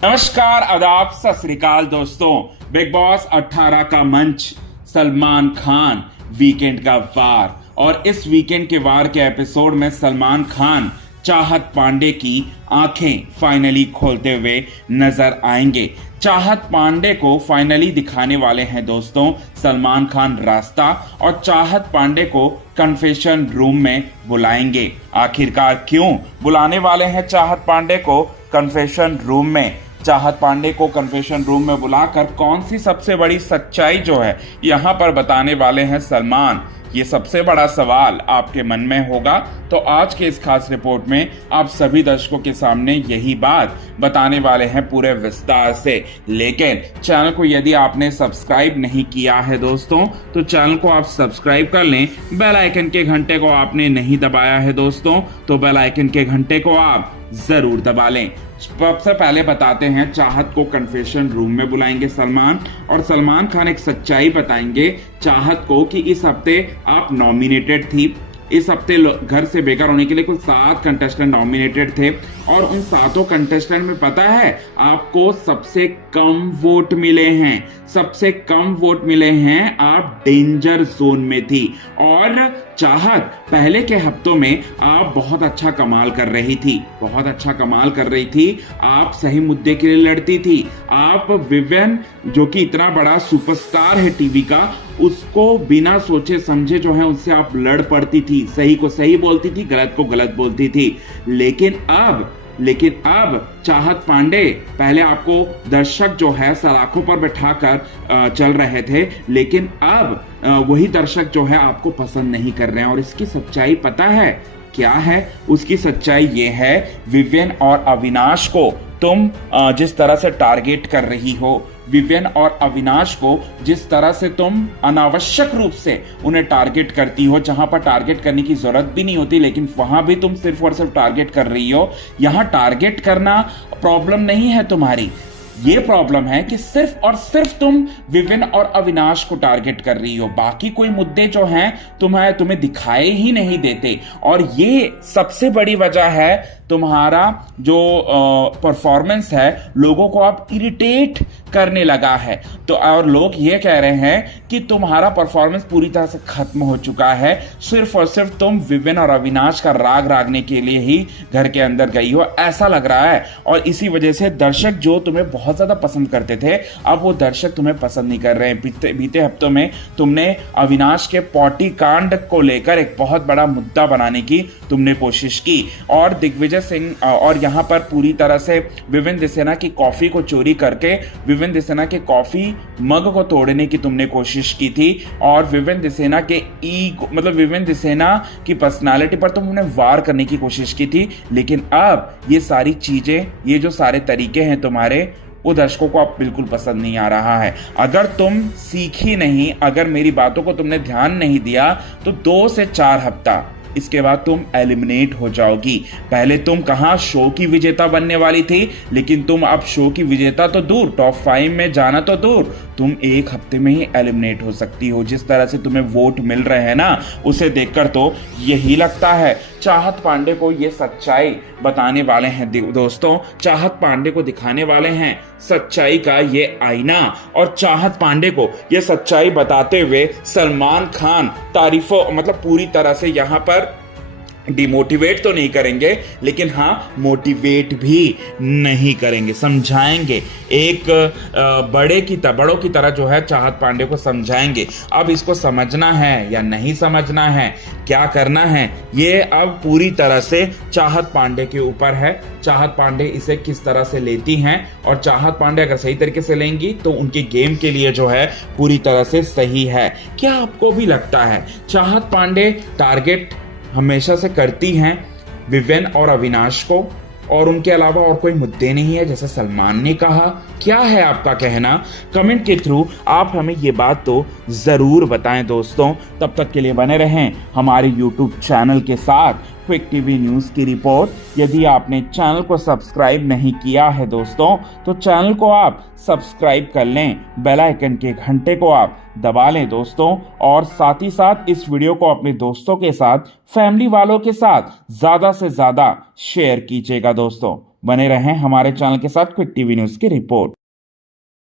नमस्कार, आदाब, सत श्री अकाल दोस्तों। बिग बॉस 18 का मंच, सलमान खान, वीकेंड का वार। और इस वीकेंड के वार के एपिसोड में सलमान खान चाहत पांडे की आंखें फाइनली खोलते हुए नजर आएंगे। चाहत पांडे को फाइनली दिखाने वाले हैं दोस्तों सलमान खान रास्ता, और चाहत पांडे को कन्फेशन रूम में बुलाएंगे। आखिरकार क्यों बुलाने वाले हैं चाहत पांडे को कन्फेशन रूम में? चाहत पांडे को कन्फेशन रूम में बुलाकर कौन सी सबसे बड़ी सच्चाई जो है यहां पर बताने वाले हैं सलमान? ये सबसे बड़ा सवाल आपके मन में होगा। तो आज के इस खास रिपोर्ट में आप सभी दर्शकों के सामने यही बात बताने वाले हैं पूरे विस्तार से। लेकिन चैनल को यदि आपने सब्सक्राइब नहीं किया है दोस्तों, तो चैनल को आप सब्सक्राइब कर लें। बेल आइकन के घंटे को आपने नहीं दबाया है दोस्तों, तो बेल आइकन के घंटे को आप जरूर दबा लें। सबसे पहले बताते हैं, चाहत को कन्फेशन रूम में बुलाएंगे सलमान, और सलमान खान एक सच्चाई बताएंगे चाहत को कि इस हफ्ते आप नॉमिनेटेड थी। इस हफ्ते घर से बेकार होने के लिए कुल 7 कंटेस्टेंट नॉमिनेटेड थे, और उन 7 कंटेस्टेंट में पता है आपको सबसे कम वोट मिले हैं। सबसे कम वोट मिले हैं, आप डेंजर जोन में थी। और चाहत, पहले के हफ्तों में आप बहुत अच्छा कमाल कर रही थी, बहुत अच्छा कमाल कर रही थी। आप सही मुद्दे के लिए लड़ती थी। आप विवेन, जो कि इतना बड़ा सुपरस्टार है टीवी का, उसको बिना सोचे समझे जो है उससे आप लड़ पड़ती थी। सही को सही बोलती थी, गलत को गलत बोलती थी। लेकिन अब चाहत पांडे, पहले आपको दर्शक जो है सलाखों पर बैठाकर चल रहे थे, लेकिन अब वही दर्शक जो है आपको पसंद नहीं कर रहे हैं। और इसकी सच्चाई पता है क्या है? उसकी सच्चाई ये है, विवेन और अविनाश को तुम जिस तरह से टारगेट कर रही हो, विवेन और अविनाश को जिस तरह से तुम अनावश्यक रूप से उन्हें टारगेट करती हो, जहां पर टारगेट करने की जरूरत भी नहीं होती, लेकिन वहां भी तुम सिर्फ और सिर्फ टारगेट कर रही हो। यहां टारगेट करना प्रॉब्लम नहीं है तुम्हारी, ये प्रॉब्लम है कि सिर्फ और सिर्फ तुम विवेन और अविनाश को टारगेट कर रही हो। बाकी कोई मुद्दे जो हैं तुम्हें दिखाए ही नहीं देते। और ये सबसे बड़ी वजह है, तुम्हारा जो परफॉर्मेंस है लोगों को आप इरिटेट करने लगा है। तो और लोग ये कह रहे हैं कि तुम्हारा परफॉर्मेंस पूरी तरह से खत्म हो चुका है। सिर्फ और सिर्फ तुम विवेन और अविनाश का राग रागने के लिए ही घर के अंदर गई हो, ऐसा लग रहा है। और इसी वजह से दर्शक जो तुम्हें बहुत ज्यादा पसंद करते थे, अब वो दर्शक तुम्हें पसंद नहीं कर रहे हैं। बीते हफ्तों में तुमने अविनाश के पॉटी कांड को लेकर एक बहुत बड़ा मुद्दा बनाने की तुमने कोशिश की, और दिग्विजय सिंह, और यहां पर पूरी तरह से विवेन दिसेना की कॉफी को चोरी करके विवेन दिसेना के कॉफी मग को तोड़ने की तुमने कोशिश की थी। और विवेन दिसेना के विवेन दिसेना की पर्सनालिटी पर तुमने वार करने की कोशिश की थी। लेकिन अब ये सारी चीजें, ये जो सारे तरीके हैं तुम्हारे, वो दर्शकों को अब बिल्कुल पसंद नहीं आ रहा है। अगर तुम सीखी नहीं, अगर मेरी बातों को तुमने ध्यान नहीं दिया, तो 2 से 4 हफ्ता इसके बाद तुम एलिमिनेट हो जाओगी। पहले तुम कहां शो की विजेता बनने वाली थी, लेकिन तुम अब शो की विजेता तो दूर, टॉप 5 में जाना तो दूर, तुम 1 हफ्ते में ही एलिमिनेट हो सकती हो। जिस तरह से तुम्हें वोट मिल रहे हैं ना, उसे देखकर तो यही लगता है। चाहत पांडे को ये सच्चाई बताने वाले हैं दोस्तों, चाहत पांडे को दिखाने वाले हैं सच्चाई का ये आईना। और चाहत पांडे को ये सच्चाई बताते हुए सलमान खान तारीफों, पूरी तरह से यहां पर डिमोटिवेट तो नहीं करेंगे, लेकिन हाँ मोटिवेट भी नहीं करेंगे, समझाएंगे। एक बड़ों की तरह जो है चाहत पांडे को समझाएंगे। अब इसको समझना है या नहीं समझना है, क्या करना है, ये अब पूरी तरह से चाहत पांडे के ऊपर है। चाहत पांडे इसे किस तरह से लेती हैं, और चाहत पांडे अगर सही तरीके से लेंगी तो उनके गेम के लिए जो है पूरी तरह से सही है। क्या आपको भी लगता है चाहत पांडे टारगेट हमेशा से करती हैं विवेन और अविनाश को, और उनके अलावा और कोई मुद्दे नहीं है जैसे सलमान ने कहा? क्या है आपका कहना? कमेंट के थ्रू आप हमें ये बात तो जरूर बताएं दोस्तों। तब तक के लिए बने रहें हमारे यूट्यूब चैनल के साथ, क्विक टीवी न्यूज़ की रिपोर्ट। यदि आपने चैनल को सब्सक्राइब नहीं किया है दोस्तों, तो चैनल को आप सब्सक्राइब कर लें, बेल आइकन के घंटे को आप दबा लें दोस्तों, और साथ ही साथ इस वीडियो को अपने दोस्तों के साथ, फैमिली वालों के साथ ज़्यादा से ज़्यादा शेयर कीजिएगा दोस्तों। बने रहें हमारे चैनल के साथ। क्विक टीवी न्यूज़ की रिपोर्ट।